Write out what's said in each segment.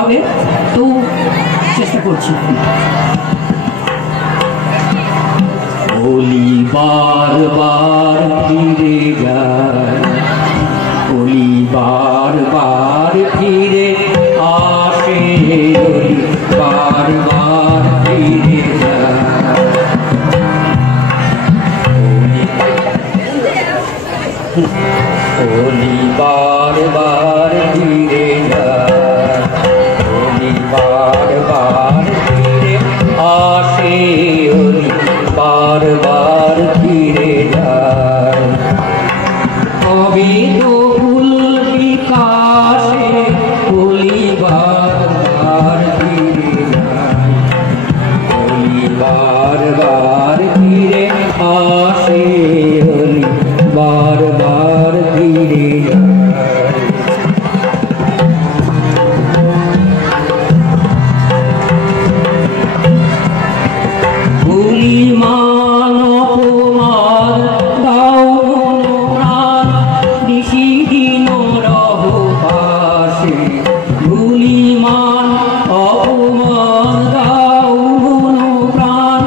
হবে, তো চেষ্টা করছি। ওলি বারবার ফিরে যায়, ওলি বারবার ফিরে আসে, ওলি বারবার ফিরে যায়। ওলি বারবার ফিরে যায়, ওলি বারবার ফিরে আসে, ওলি বারবার ফিরে যায়। কবে তো ফুল বিকাশে ওলি বারবার ফিরে যায়, ওলি বারবার ফিরে আসে, ওলি বারবার ফিরে যায়। গুলিমান অপমান দাও প্রাণ, নিশিদিন রহ পাশে। গুলিমান অপমান দাও প্রাণ,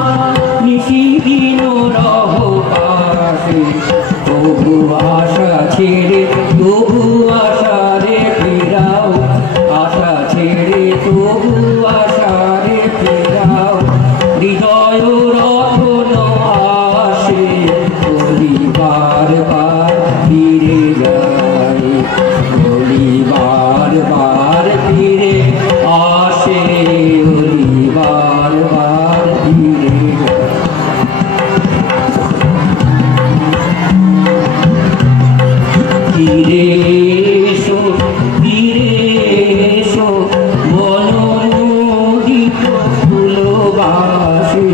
নিশিদিন রহ পাশে। তবু আশা ছেড়ে, তবু আশা রে ফিরাও, আশা ছেড়ে তবু আশা রে ফিরাও। হৃদয় রতন আসে, ওলি বারবার ফিরে যায়, ওলি বারবার ফিরে আসে, ওলি বারবার ফিরে যায়। ফিরে এসো, ফিরে এসো, বনমুদিত ফুলবাসী।